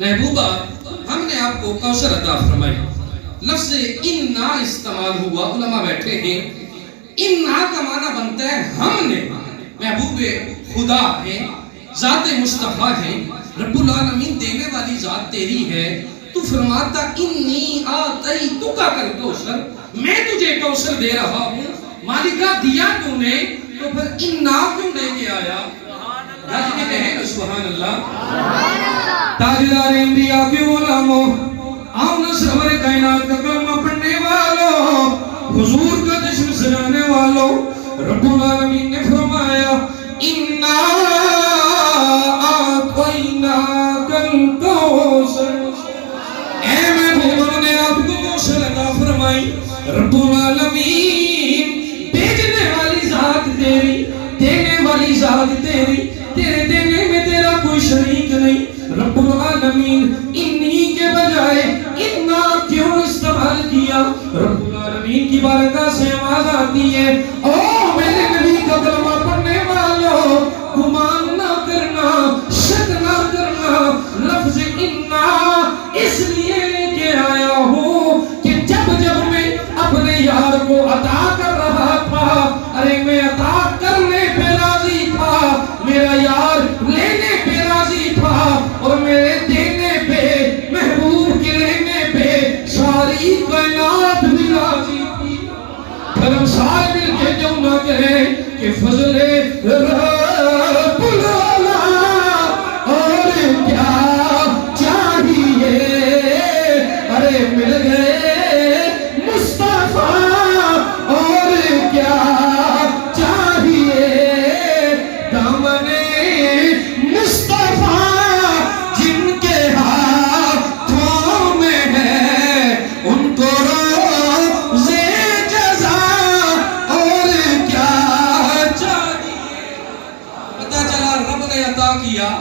محبوبہ ہم نے آپ کو کوثر عطا فرمائی. لفظ انا استعمال ہوا، علماء بیٹھے ہیں. انا کا معنی بنتا ہے ہم نے. محبوب خدا ہے، ذات مصطفیٰ ہے، رب العالمین دینے والی ذات تیری ہے. تو فرماتا انی آتیتک الکوثر، میں تجھے کوثر دے رہا ہوں. مالکہ دیا تو نے، تو پھر انا کیوں لے کے آیا؟ کہتے ہیں سبحان اللہ. تاجدار انبیاء کے علماء، آؤ نا سرور کائنات کا کلمہ پڑھنے والوں، حضور کا جشن سجانے والوں، رب العالمین نے فرمایا انا اعطیناک الکوثر. اے محبوب نے آپ کو کوثر عطا فرمائی. رب العالمین بھیجنے والی ذات تیری، دینے والی ذات تیری، تیرے دینے میں تیرا کوئی شریک نہیں. رب العالمین انی کے بجائے انا کیوں استعمال کیا؟ رب العالمین کی بارگاہ سے آواز آتی ہے، او میرے نبی کا کلمہ پڑھنے والوں، گمان نہ کرنا، شک نہ کرنا. لفظ انا اس لیے لے کے آیا ہوں کہ جب میں اپنے یار کو عطا کر رہا تھا، ارے میں عطا کرنے پہ راضی تھا، میرا یار لینے پہ راضی تھا، اور میرے دینے پہ، محبوب کے لینے پہ ساری کائنات بھی راضی تھی. پھر ہم سارے مل کے جو نہ کہیں کہ فضل رب العلا اور کیا چاہیے. ارے مل گئے مصطفیٰ اور کیا چاہیے. دامن مصطفیٰ جن کے ہاتھوں میں ہے، ان کو روزے جزا اور کیا چاہیے. پتہ چلا رب نے عطا کیا.